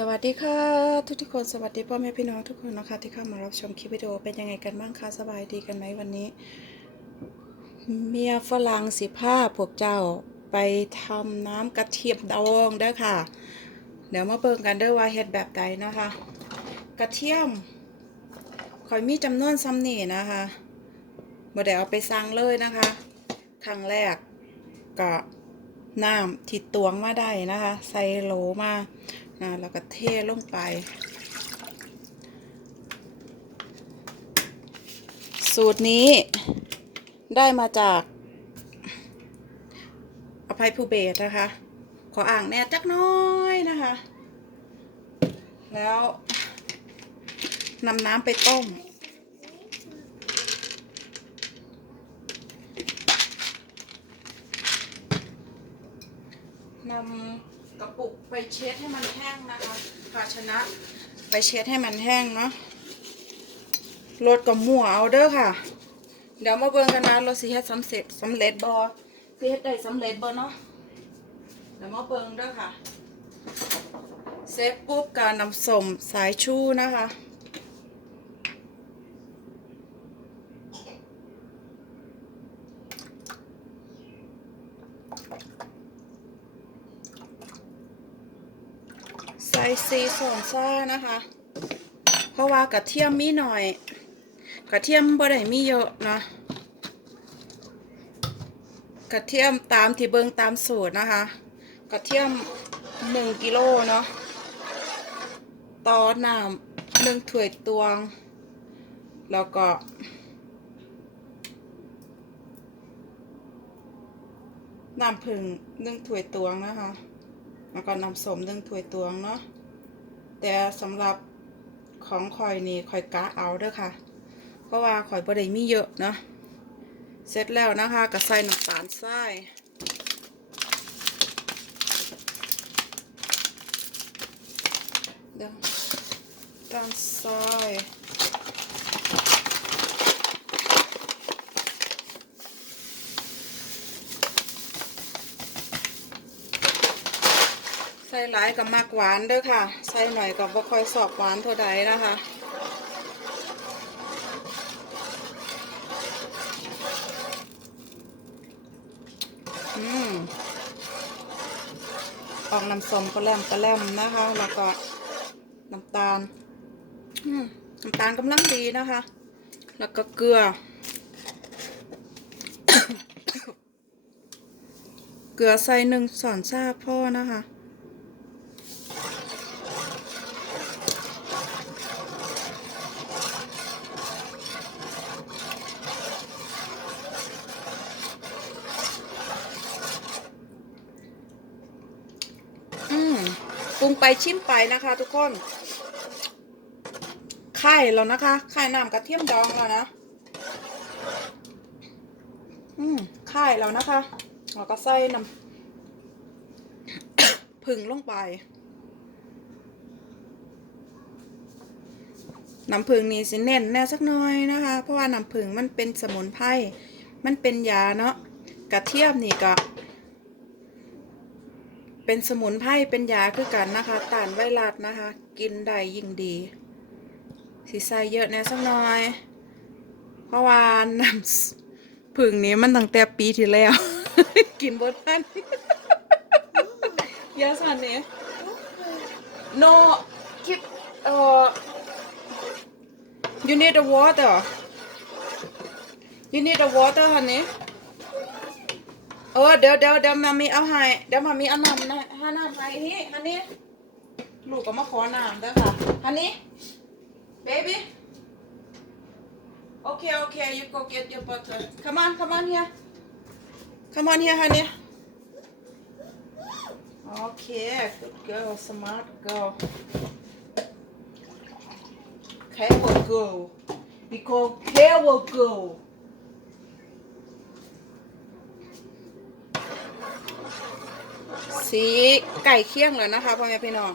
สวัสดีค่ะ ทุกทุกคนสวัสดีพ่อแม่พี่น้องทุกคนนะคะ ที่เข้ามารับชมคลิปวิดีโอเป็นยังไงกันบ้างคะสบายดีกันไหมวันนี้ เมียฝรั่งสิผ้าพวกเจ้าไปทำน้ำกระเทียมดองเด้อค่ะ เดี๋ยวมาเบิ่งกันเด้อว่าเฮ็ดแบบใดนะคะ กระเทียมคอยมีจำนวนซ้ำนี่นะคะบ่ได้เอาไปสั่งเลยนะคะ ครั้งแรกก็น้ำที่ตวงมาได้นะคะ ใส่โหลมา นะแล้วก็เทลงไป สูตรนี้ได้มาจากอภัยภูเบศนะคะ ขออ่างแน่จักน้อยนะคะ แล้วนำน้ำไปต้ม นำ กระปุกไปเช็ดให้มันแห้งนะคะ ภาชนะไปเช็ดให้มันแห้งเนาะรดกับหมั่วเอาเด้อค่ะ เดี๋ยวมาเบิ่งกันนะรถสีเฮ็ดสำเร็จสำเร็จบอสีเฮ็ดได้สำเร็จบอเนาะเดี๋ยวมาเบิ่งเด้อค่ะ เซฟปุ๊บการนำสมสายชูนะคะ ซีสอนซ่านะคะ เพราะว่ากระเทียมมีหน่อย กระเทียมบ่ได้มีเยอะเนาะกระเทียมตามที่เบิงตามสูตรนะคะ กระเทียมหนึ่งกิโลเนาะต่อน้ำหนึ่งถ้วยตวง แล้วก็น้ำผึ้งหนึ่งถ้วยตวงนะคะ แล้วก็น้ำส้มหนึ่งถ้วยตวงเนาะแต่สำหรับของข่อยนี่ข่อยกะเอาเด้อค่ะ เพราะว่าข่อยบ่ได้มีเยอะเนาะเสร็จแล้วนะคะก็ใส่น้ำตาลทรายเดี๋ยวน้ำตาลทราย ส่หลายกับมากหวานเด้อค่ะ ใส่หน่อยกับบ่ค่อยสอบหวานเท่าใดนะคะอืมออกน้ำส้มก็แลมก็แลมนะคะ แล้วก็น้ำตาลอืน้ำตาลกำลังดีนะคะ แล้วก็เกลือ เกลือใส่หนึ่งสอนชาพ่อนะคะ อืม ปรุงไปชิมไปนะคะทุกคนไข่แล้วนะคะไข่น้ำกระเทียมดองแล้วนะ อืมไข่แล้วนะคะเราก็ใส่น้ำผึ่งลงไป น้ำผึ้งนี่สิเน้นแน่สักหน่อยนะคะ เพราะว่าน้ำผึ้งมันเป็นสมุนไพร มันเป็นยาเนาะ กระเทียมนี่ก็ เป็นสมุนไพรเป็นยาคือกันนะคะต้านไวรัสนะคะ กินได้ยิ่งดีสีใส่เยอะแน่สักหน่อย เพราะว่าน้ำผึ่งนี้มันตั้งแต่ปีที่แล้ว กินบดทันยาสันเนี่ย no keep uh you need the water you need the water honey ออเดี๋ยวเดี๋ยวเดี๋ยวมามีเอาให้เดี๋ยวมามีเอาน้ำนะให้น้ำให้นี่ฮันนี่ลูกก็มาขอน้ำเด้อค่ะฮันนี่ baby okay okay you go get your butter come on come on here come on here honey okay good girl smart girl clever girl we call clever girl สีไก่เคี่ยงแล้วนะคะพ่อแม่พี่น้อง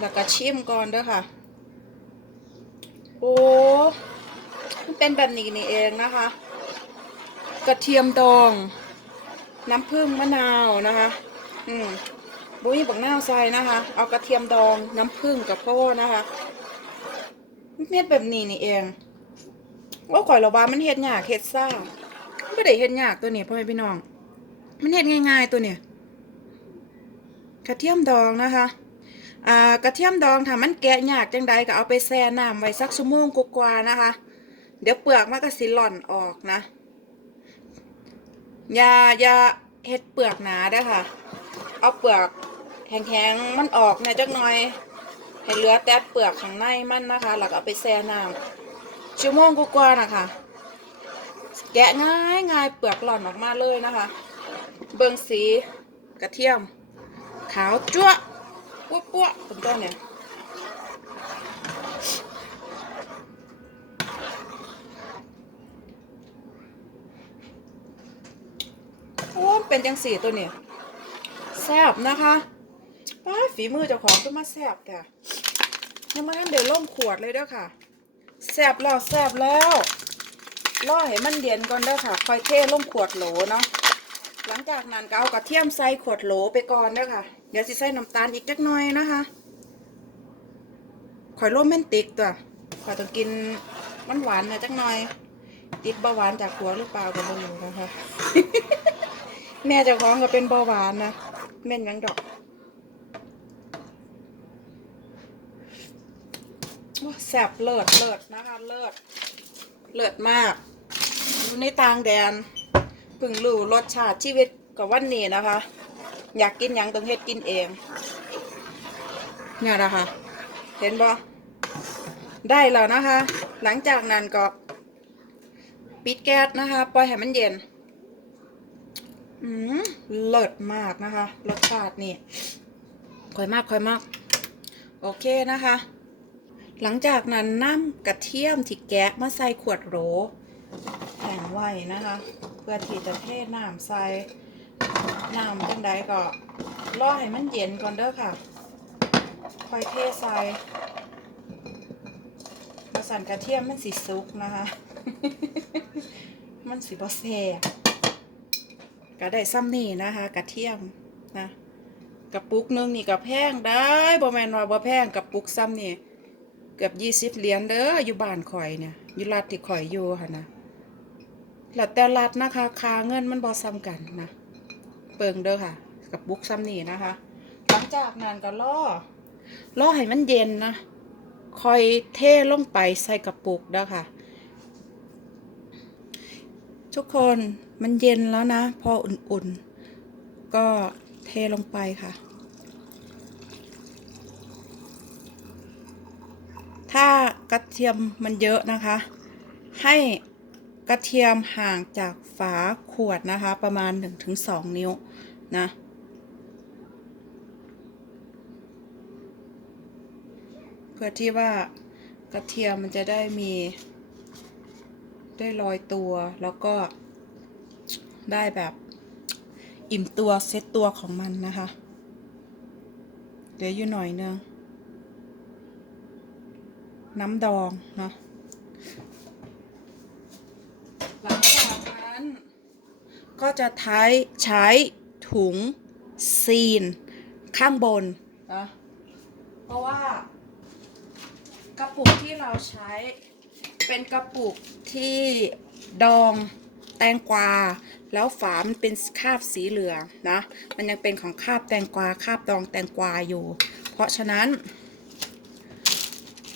แล้วก็ชิมก่อนเด้อค่ะ โอ้มันเป็นแบบนี้นี่เองนะคะ กระเทียมดอง น้ำผึ้งมะนาวนะคะ อืมบุ้ยบักหน้าวใส่นะคะ เอากระเทียมดองน้ำผึ้งกับพ่อนะคะเม็ดแบบนี้นี่เองว่าข่อยเราว่ามันเฮ็ดหยากเฮ็ดซ่าไม่ได้เฮ็ดหยากตัวนี้พ่อแม่พี่น้อง มันเฮ็ดง่ายๆตัวเนี่ย กระเทียมดองนะคะ อ่ากระเทียมดองถ้ามันแกะยากจังใดก็เอาไปแช่น้ำไว้สักชั่วโมงกว่าๆนะคะ เดี๋ยวเปลือกมันก็สิหล่อนออกนะอย่าอย่าเฮ็ดเปลือกหนาเด้ค่ะ เอาเปลือกแข็งๆมันออกนี่ยจักหน่อยให้เหลือแต่เปลือกข้างในมันนะคะแล้วก็เอาไปแช่น้ำชั่วโมงกว่าๆนะคะ แกะง่ายง่ายเปลือกหล่อนออกมาเลยนะคะ เบิ่งสีกระเทียม ขาวจั๊วปั้วปั้วเป็นต้นเนี่ยโอ้เป็นจังสีตัวเนี่ยแซบนะคะป้าฝีมือเจ้าของขึ้นมาแซบแต่ยังมาทันเดี๋ยวล่มขวดเลยเด้อค่ะแซบแล้วแซบแล้วล่อให้มันเย็นก่อนเด้อค่ะค่อยเทล่มขวดโหลเนาะ หลังจากนั้นก็เอากระเทียมใส่ขวดโหลไปก่อนเด้อค่ะ เดี๋ยวสิใส่น้ำตาลอีกจักหน่อยนะคะข่อยโรแมนติกตัวข่อยต้องกินมันหวานน่อยจักหน่อย ติดเบาหวานจากหัวหรือเปล่าก็ไม่รู้นะคะ แม่จ้าของก็เป็นเบาหวานนะแม่นยังดอกแสบเลิศเลิศนะคะ เลิศเลิศมาก อยู่ในต่างแดน พึ่งรู้รสชาติชีวิตกับวันนี้นะคะ อยากกินยังต้องเฮ็ดกินเอง เนี่ยนะคะ เห็นบ่ได้แล้วนะคะ หลังจากนั้นก็ ปิดแก๊สนะคะ ปล่อยให้มันเย็น อืมเลิศมากนะคะ รสชาตินี่ค่อยมากค่อยมาก โอเคนะคะ หลังจากนั้นน้ำกระเทียมที่แกะมาใส่ขวดโหลแห้งไว้นะคะ เพื่อที่จะเทน้ำใส่น้ำจังใดก็รอให้มันเย็นก่อนเด้อค่ะค่อยเทใส่มาสั่นกระเทียมมันสีซุกนะคะ มันสีบอแซ่ก็ได้ซ้ำนี่นะคะ กระเทียมนะกระปุกนึงนี่ก็แพงได้บ่แมนว่าบ่แพงกระปุกซ้ำนี่เกือบยี่สิบเหรียญเด้ออยู่บ้านข่อยเนี่ยอยู่รัฐที่ข่อยอยู่ค่ะนะ แล้วแต่รัฐนะคะค่าเงินมันบ่ซ้ำกันนะ เปิงเด้อค่ะกระปุกซ้ำนี่นะคะ หลังจากนั้นก็ล่อล่อให้มันเย็นนะคอยเทลงไปใส่กระปุกเด้อค่ะ ทุกคนมันเย็นแล้วนะ พออุ่นๆ ก็เทลงไปค่ะ ถ้ากระเทียมมันเยอะนะคะ ให้ ระเทียมห่างจากฝาขวดนะคะ ประมาณ 1-2 นิ้วนะเพื่อที่ว่ากระเทียมมันจะได้มี ได้ลอยตัวแล้วก็ได้แบบอิ่มตัวเซตตัวของมันนะคะ เดี๋ยวอยู่หน่อยนึงน้ำดองเนาะหลังจากนั้น ก็จะใช้ใช้ถุงซีน ข้างบนนะเพราะว่ากระปุกที่เราใช้เป็นกระปุกที่ดองแตงกวา แล้วฝามันเป็นคราบสีเหลืองนะ มันยังเป็นของคราบแตงกวาคราบดองแตงกวาอยู่ เพราะฉะนั้น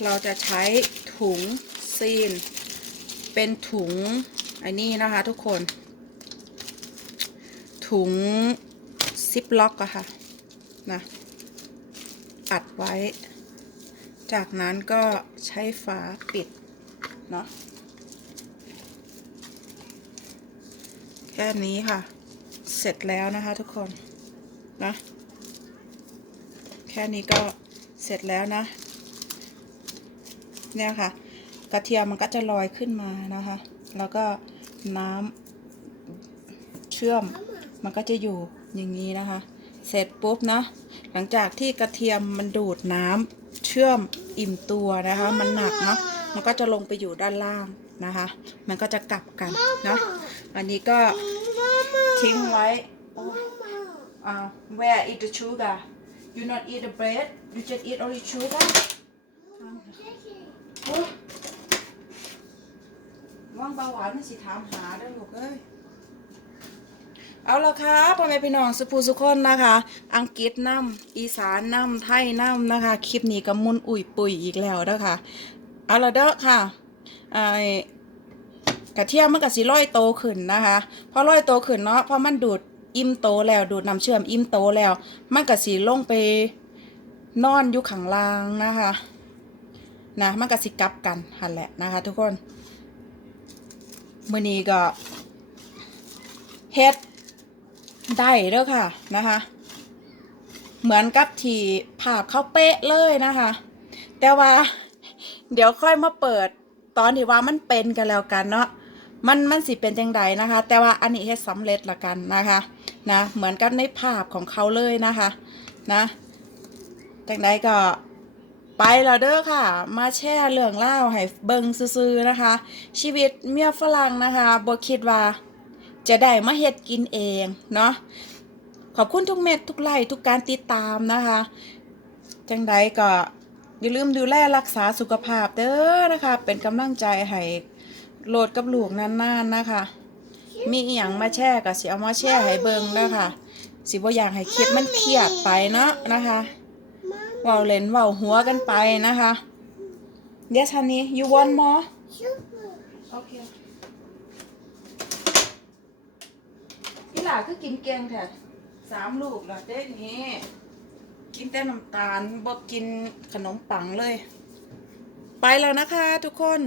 เราจะใช้ถุงซีน เป็นถุงไอ้นี่นะคะทุกคน ถุงซิปล็อกอะค่ะนะอัดไว้ จากนั้นก็ใช้ฝาปิด เนาะแค่นี้ค่ะ เสร็จแล้วนะคะทุกคน นะ แค่นี้ก็เสร็จแล้วนะ เนี่ยค่ะ กระเทียมมันก็จะลอยขึ้นมานะคะ แล้วก็น้ำเชื่อม มันก็จะอยู่อย่างนี้นะคะ เสร็จปุ๊บนะ หลังจากที่กระเทียมมันดูดน้ำเชื่อมอิ่มตัวนะคะ มันหนักเนาะมันก็จะลงไปอยู่ด้านล่างนะคะ มันก็จะกลับกันเนาะอันนี้ก็ทิ้งไว้โอ้ยอ่ where is the sugar you not eat the bread you just eat only sugar ว่างเบาหวานมันสิถามหาเด้อลูกเอ้ย เอาละค่ะพ่อแม่พี่น้องสุภูสุคนนะคะ อังกฤษน้ำอีสานน้ำไทยน้ำนะคะ คลิปนี้ก็มุนอุ่ยปุ๋ยอีกแล้วเด้อค่ะเอาละเด้อค่ะไอกระเทียมมันก็สิร้อยโตขึ้นนะคะพอร้อยโตขึ้นเนาะพอมันดูดอิ่มโตแล้วดูดน้ำเชื่อมอิ่มโตแล้ว มันก็สิลงไปนอนอยู่ข้างล่างนะคะนะมันก็สิกลับกันหันแหละนะคะ ทุกคนมื้อนี้ก็เฮ็ด ได้เด้อค่ะนะคะ เหมือนกับที่ภาพเขาเป๊ะเลยนะคะ แต่ว่า เดี๋ยวค่อยมาเปิด ตอนที่ว่ามันเป็นกันแล้วกันเนาะมันมันสิเป็นจังใดนะคะ แต่ว่าอันนี้เฮ็ดสำเร็จละกันนะคะนะเหมือนกับในภาพของเขาเลยนะคะนะจังใดก็ไปแล้วเด้อค่ะ มาแชร์เรื่องเล่าให้เบิงซื่อๆนะคะ ชีวิตเมียฝรั่งนะคะบ่คิดว่า จะได้มาเฮ็ดกินเองเนาะขอบคุณทุกเม็ดทุกไลค์ทุกการติดตามนะคะ จังใดก็อย่าลืมดูแลรักษาสุขภาพเด้อนะคะ เป็นกำลังใจให้โหลดกับลูกนานๆนะคะ มีอีหยังมาแชร์ก็สิเอามาแชร์ให้เบิ่งนะคะ สิบ่อยากให้คลิปมันเครียดไปเนาะนะคะเว้าเล่นเว้าหัวกันไปนะคะ Yes honey you want more Okay พี่หลาก็กินแกงแท้สามลูกแล้วเด้นี้ กินแต่น้ำตาลบ่กินขนมปังเลย ไปแล้วนะคะทุกคน